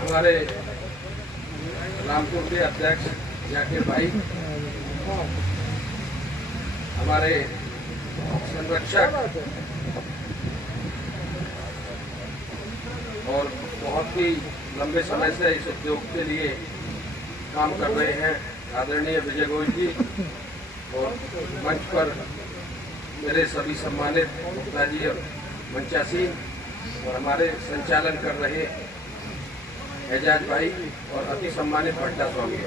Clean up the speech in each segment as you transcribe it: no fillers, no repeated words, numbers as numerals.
हमारे रामपुर के अध्यक्ष जाकिर भाई, हमारे संरक्षक और बहुत ही लंबे समय से इस उद्योग के लिए काम कर रहे हैं आदरणीय विजय घोष जी, और मंच पर मेरे सभी सम्मानित गुप्ता जी और मंचासीन, और हमारे संचालन कर रहे एजाज भाई और अति सम्मानित भट्टा स्वामी।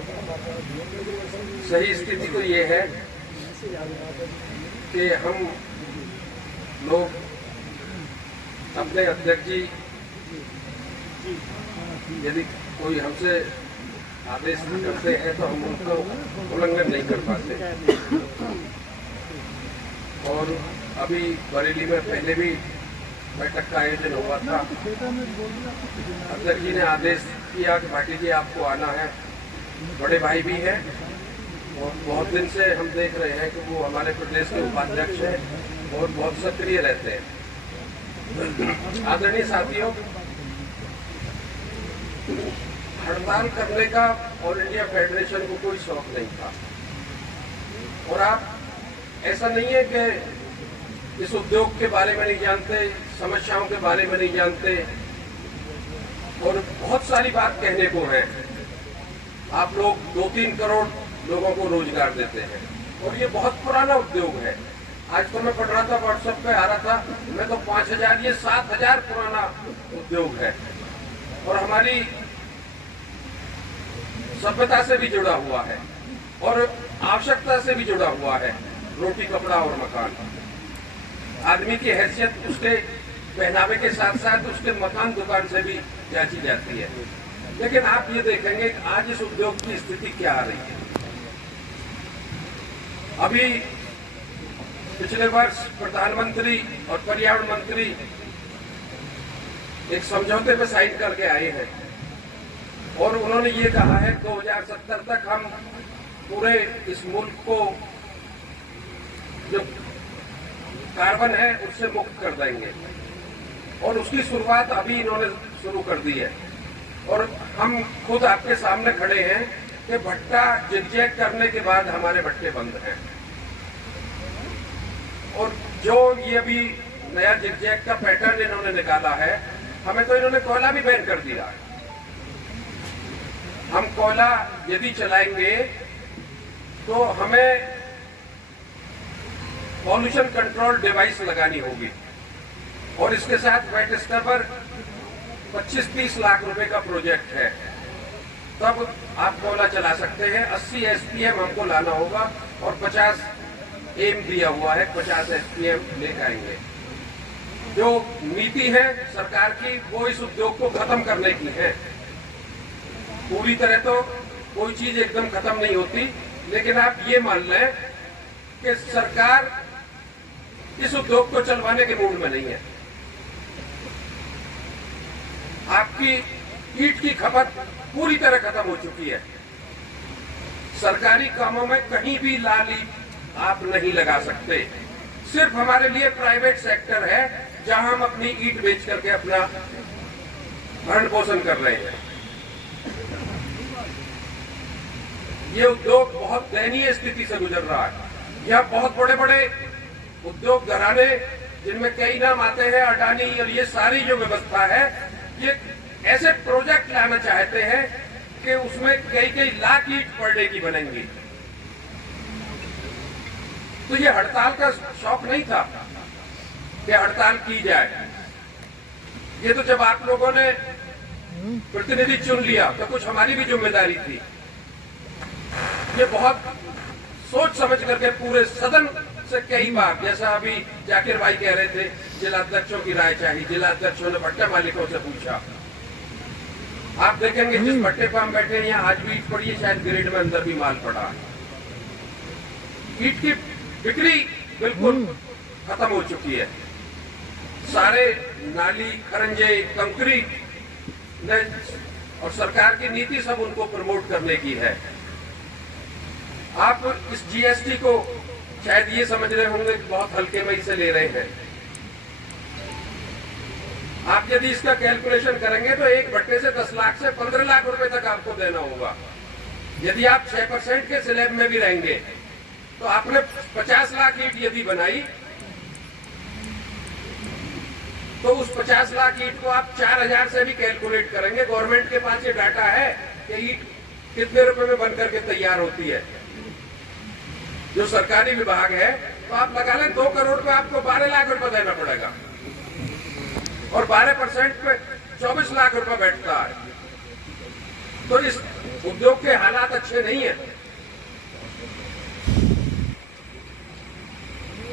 सही स्थिति तो ये है कि हम लोग अपने अध्यक्ष जी यदि कोई हमसे आदेश करते हैं तो हम उनको उल्लंघन नहीं कर पाते। और अभी बरेली में पहले भी बैठक का आयोजन हुआ था। अध्यक्ष जी ने आदेश किया कि भाटी जी आपको आना है। बड़े भाई भी हैं और बहुत दिन से हम देख रहे हैं कि वो हमारे प्रदेश के उपाध्यक्ष हैं और बहुत सक्रिय रहते हैं। आदरणीय साथियों, हड़ताल करने का ऑल इंडिया फेडरेशन को कोई शौक नहीं था, और आप ऐसा नहीं है कि इस उद्योग के बारे में नहीं जानते, समस्याओं के बारे में नहीं जानते, और बहुत सारी बात कहने को है। आप लोग 2-3 करोड़ लोगों को रोजगार देते हैं और ये बहुत पुराना उद्योग है। आज तो मैं पढ़ रहा था, व्हाट्सएप पे आ रहा था, मैं तो 5000, ये 7000 पुराना उद्योग है और हमारी सभ्यता से भी जुड़ा हुआ है और आवश्यकता से भी जुड़ा हुआ है। रोटी, कपड़ा और मकान। आदमी की हैसियत उसके पहनावे के साथ साथ उसके मकान दुकान से भी जांची जाती है। लेकिन आप ये देखेंगे कि आज इस उद्योग की स्थिति क्या आ रही है। अभी पिछले वर्ष प्रधानमंत्री और पर्यावरण मंत्री एक समझौते पर साइन करके आए हैं और उन्होंने ये कहा है 2070 तक हम पूरे इस मुल्क को जो कार्बन है उससे मुक्त कर देंगे, और उसकी शुरुआत अभी इन्होंने शुरू कर दी है। और हम खुद आपके सामने खड़े हैं कि भट्टा जिगजैग करने के बाद हमारे भट्टे बंद हैं, और जो ये अभी नया जिगजैग का पैटर्न इन्होंने निकाला है, हमें तो इन्होंने कोयला भी बैन कर दिया है। हम कोयला यदि चलाएंगे तो हमें पॉल्यूशन कंट्रोल डिवाइस लगानी होगी, और इसके साथ वेट स्क्रबर 25-30 लाख रुपए का प्रोजेक्ट है। तब आप कोयला चला सकते हैं। 80 SPM हमको लाना होगा और 50 एम दिया हुआ है, 50 SPM लेकर आएंगे। जो नीति है सरकार की वो इस उद्योग को खत्म करने की है। पूरी तरह तो कोई चीज एकदम खत्म नहीं होती, लेकिन आप ये मान लें कि सरकार इस उद्योग को चलवाने के मूड में नहीं है। आपकी ईंट की खपत पूरी तरह खत्म हो चुकी है। सरकारी कामों में कहीं भी लाली आप नहीं लगा सकते। सिर्फ हमारे लिए प्राइवेट सेक्टर है जहां हम अपनी ईंट बेच करके अपना भरण पोषण कर रहे हैं। ये उद्योग बहुत दयनीय स्थिति से गुजर रहा है। यहाँ बहुत बड़े बड़े उद्योग घराने, जिनमें कई नाम आते हैं, अडानी और ये सारी जो व्यवस्था है, ये ऐसे प्रोजेक्ट लाना चाहते हैं कि उसमें कई लाख ईंट पर डे की बनेंगी। तो ये हड़ताल का शौक नहीं था कि हड़ताल की जाए। ये तो जब आप लोगों ने प्रतिनिधि चुन लिया तो कुछ हमारी भी जिम्मेदारी थी। ये बहुत सोच समझ करके पूरे सदन से कई बार, जैसा अभी जाकिर भाई कह रहे थे, जिला अध्यक्षों की राय चाहिए। जिला अध्यक्षों ने भट्टा मालिकों से पूछा। आप देखेंगे जिस भट्टे पर हम बैठे हैं यहाँ आज भी ईंट पड़ी है, शायद ग्रेड में अंदर भी माल पड़ा है। ईंट की बिक्री बिल्कुल खत्म हो चुकी है। सारे नाली, खरंजे, कंक्रीट और सरकार की नीति सब उनको प्रमोट करने की है। आप इस जीएसटी को शायद ये समझ रहे होंगे कि बहुत हल्के में इसे ले रहे हैं। आप आप यदि इसका कैलकुलेशन करेंगे तो एक भट्टे से 10 लाख से 15 लाख रुपए तक आपको देना होगा। यदि आप 6% के स्लैब में भी रहेंगे तो आपने 50 लाख ईंट यदि बनाई तो उस 50 लाख ईंट को आप 4000 से भी कैलकुलेट करेंगे। गवर्नमेंट के पास ये डाटा है कि ईंट कितने रुपए में बनकर के तैयार होती है, जो सरकारी विभाग है। तो आप लगा लें 2 करोड़ पे आपको 12 लाख रुपए देना पड़ेगा और 12% पे 24 लाख रुपए बैठता है। तो इस उद्योग के हालात अच्छे नहीं है।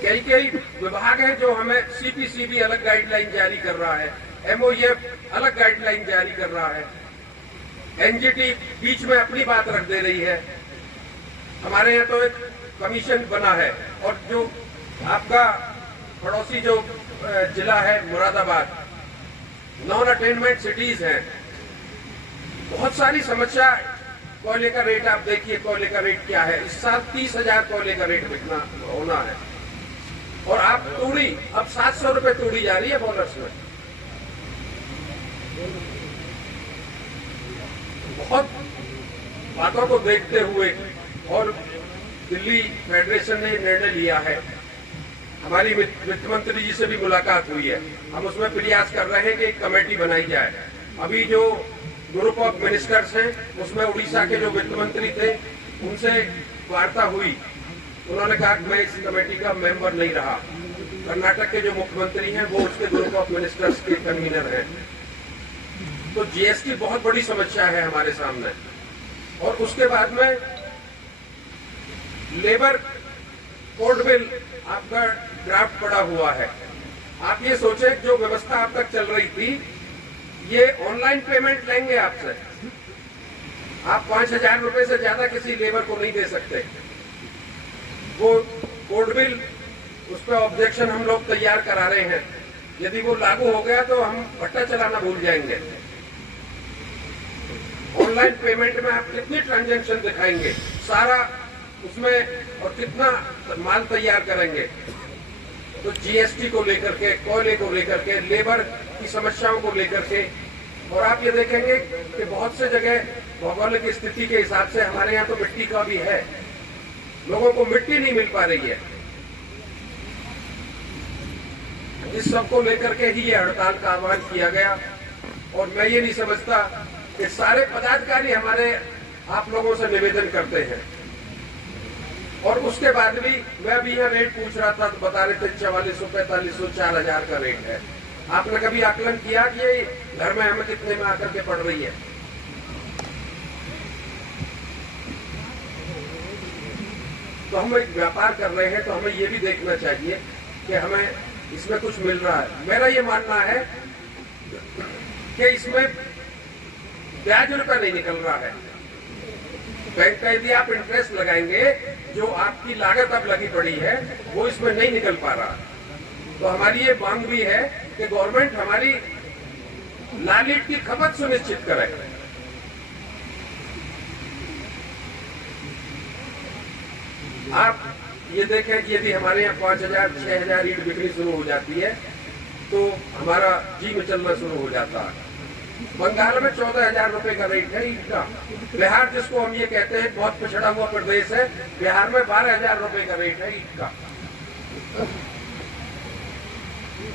कई विभाग हैं जो हमें सीपीसीबी अलग गाइडलाइन जारी कर रहा है, एमओएफ अलग गाइडलाइन जारी कर रहा है, एनजीटी बीच में अपनी बात रख दे रही है। हमारे यहाँ तो एक कमीशन बना है और जो आपका पड़ोसी जो जिला है मुरादाबाद, नॉन अटेनमेंट सिटीज हैं, बहुत सारी समस्या। कोयले का रेट आप देखिए, कोयले का रेट क्या है। इस साल 30,000 कोयले का रेट बिकना होना है और आप तूड़ी अब 700 रुपए तूड़ी जा रही है बॉलर्स में। बहुत बातों को देखते हुए और दिल्ली फेडरेशन ने निर्णय लिया है, हमारी वित्त मंत्री जी से भी मुलाकात हुई है, हम उसमें प्रयास कर रहे हैं कि एक कमेटी बनाई जाए। अभी जो ग्रुप ऑफ मिनिस्टर्स हैं उसमें उड़ीसा के जो वित्त मंत्री थे उनसे वार्ता हुई, उन्होंने कहा कि मैं इस कमेटी का मेंबर नहीं रहा। कर्नाटक के जो मुख्यमंत्री हैं वो उसके ग्रुप ऑफ मिनिस्टर्स के कन्वीनर हैं। तो जीएसटी बहुत बड़ी समस्या है हमारे सामने। और उसके बाद में लेबर कोड बिल आपका ड्राफ्ट पड़ा हुआ है। आप ये सोचें जो व्यवस्था अब तक चल रही थी, ये ऑनलाइन पेमेंट लेंगे आपसे, आप 5,000 रुपए से ज्यादा किसी लेबर को नहीं दे सकते। वो कोड बिल, उस पर ऑब्जेक्शन हम लोग तैयार करा रहे हैं। यदि वो लागू हो गया तो हम भट्टा चलाना भूल जाएंगे। ऑनलाइन पेमेंट में आप कितनी ट्रांजैक्शन दिखाएंगे सारा उसमें, और कितना माल तैयार करेंगे। तो जीएसटी को लेकर के, कोयले को लेकर के, लेबर की समस्याओं को लेकर के, और आप ये देखेंगे कि बहुत से जगह भौगोलिक स्थिति के हिसाब से हमारे यहाँ तो मिट्टी का भी है, लोगों को मिट्टी नहीं मिल पा रही है। इस सब को लेकर के ही ये हड़ताल का आह्वान किया गया। और मैं ये नहीं समझता कि सारे पदाधिकारी हमारे आप लोगों से निवेदन करते हैं और उसके बाद भी मैं अभी यहाँ रेट पूछ रहा था तो बता रहे थे 4400, 4500, 4000 का रेट है। आपने कभी आकलन किया कि ये घर में हमें कितने में आकर के पड़ रही है? तो हम एक व्यापार कर रहे हैं तो हमें ये भी देखना चाहिए कि हमें इसमें कुछ मिल रहा है। मेरा ये मानना है कि इसमें ब्याज रुपया नहीं निकल रहा है। बैंक का यदि आप इंटरेस्ट लगाएंगे, जो आपकी लागत अब लगी पड़ी है वो इसमें नहीं निकल पा रहा। तो हमारी ये मांग भी है कि गवर्नमेंट हमारी लाल ईंट की खपत सुनिश्चित करे। आप ये देखें कि यदि हमारे यहाँ 5,000, 6,000 ईंट बिकनी शुरू हो जाती है तो हमारा जी में चलना शुरू हो जाता है। बंगाल में 14,000 रुपए का रेट है ईंट का। बिहार, जिसको हम ये कहते हैं बहुत पिछड़ा हुआ प्रदेश है, बिहार में 12,000 रुपए का रेट है ईंट का।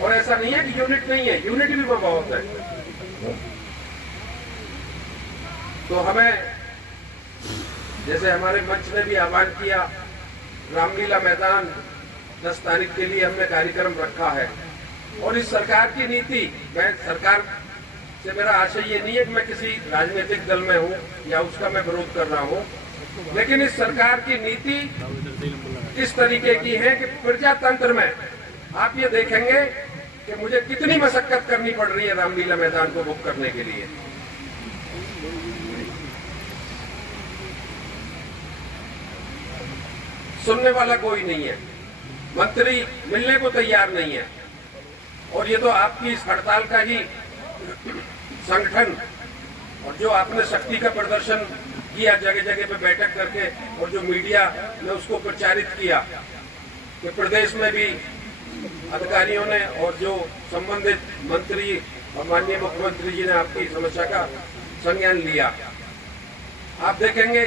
और ऐसा नहीं है कि यूनिट नहीं है, यूनिट भी बहुत है। तो हमें, जैसे हमारे मंच ने भी आह्वान किया, रामलीला मैदान 10 तारीख के लिए हमने कार्यक्रम रखा है। और इस सरकार की नीति, मैं सरकार से मेरा आशय ये नहीं है कि मैं किसी राजनीतिक दल में हूँ या उसका मैं विरोध कर रहा हूँ, लेकिन इस सरकार की नीति इस तरीके की है कि प्रजातंत्र में आप ये देखेंगे कि मुझे कितनी मशक्कत करनी पड़ रही है रामलीला मैदान को बुक करने के लिए। सुनने वाला कोई नहीं है, मंत्री मिलने को तैयार नहीं है। और ये तो आपकी इस हड़ताल का ही संगठन, और जो आपने शक्ति का प्रदर्शन किया जगह जगह पे बैठक करके, और जो मीडिया ने उसको प्रचारित किया कि प्रदेश में भी अधिकारियों ने और जो संबंधित मंत्री और माननीय मुख्यमंत्री जी ने आपकी समस्या का संज्ञान लिया। आप देखेंगे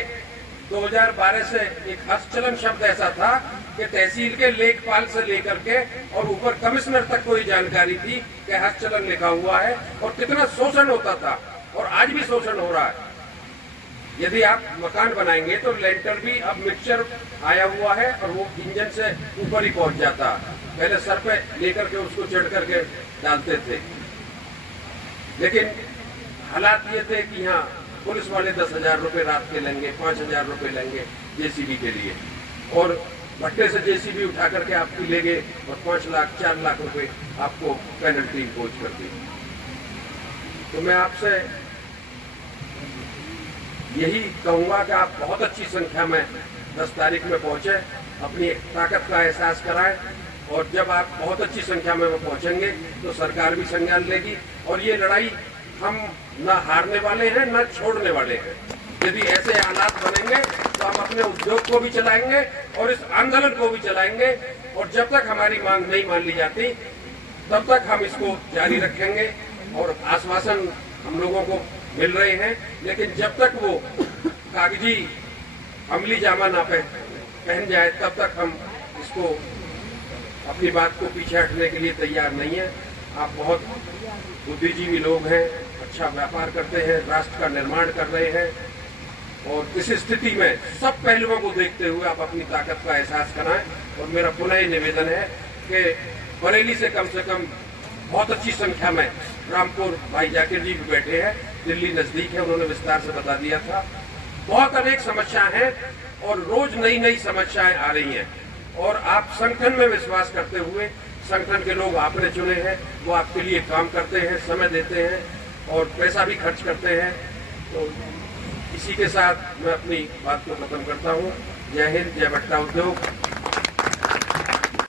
2012 से एक हस्तचलन शब्द ऐसा था कि तहसील के लेखपाल से लेकर के और ऊपर कमिश्नर तक कोई जानकारी थी कि हस्तचलन लिखा हुआ है, और कितना शोषण होता था और आज भी शोषण हो रहा है। यदि आप मकान बनाएंगे तो लेंटर भी अब मिक्सचर आया हुआ है और वो इंजन से ऊपर ही पहुंच जाता है। पहले सर पे लेकर के उसको चढ़ करके डालते थे, लेकिन हालात ये थे कि यहाँ पुलिस वाले 10,000 रुपये रात के लेंगे, 5,000 रुपये लेंगे जेसीबी के लिए, और भट्टे से जेसीबी उठा करके आपकी ले गए और 5 लाख 4 लाख रुपए आपको पेनल्टी इम्पोज कर दी। तो मैं आपसे यही कहूंगा कि आप बहुत अच्छी संख्या में 10 तारीख में पहुंचे, अपनी ताकत का एहसास कराएं, और जब आप बहुत अच्छी संख्या में पहुंचेंगे तो सरकार भी संज्ञान लेगी, और ये लड़ाई हम न हारने वाले हैं न छोड़ने वाले हैं। यदि ऐसे हालात बनेंगे तो हम अपने उद्योग को भी चलाएंगे और इस आंदोलन को भी चलाएंगे, और जब तक हमारी मांग नहीं मान ली जाती तब तक हम इसको जारी रखेंगे। और आश्वासन हम लोगों को मिल रहे हैं, लेकिन जब तक वो कागजी अमली जामा ना पहन जाए तब तक हम इसको अपनी बात को पीछे हटने के लिए तैयार नहीं है। आप बहुत बुद्धिजीवी लोग हैं, अच्छा व्यापार करते हैं, राष्ट्र का निर्माण कर रहे हैं, और इस स्थिति में सब पहलुओं को देखते हुए आप अपनी ताकत का एहसास कराएं। और मेरा पुनः निवेदन है कि बरेली से कम बहुत अच्छी संख्या में रामपुर भाई जाकिर जी भी बैठे हैं, दिल्ली नजदीक है, उन्होंने विस्तार से बता दिया था। बहुत अनेक समस्याएं हैं और रोज नई नई समस्याएं आ रही हैं, और आप संगठन में विश्वास करते हुए, संगठन के लोग आपने चुने हैं, वो आपके लिए काम करते हैं, समय देते हैं और पैसा भी खर्च करते हैं। तो इसी के साथ मैं अपनी बात को खत्म करता हूँ। जय हिंद, जय भट्टा उद्योग।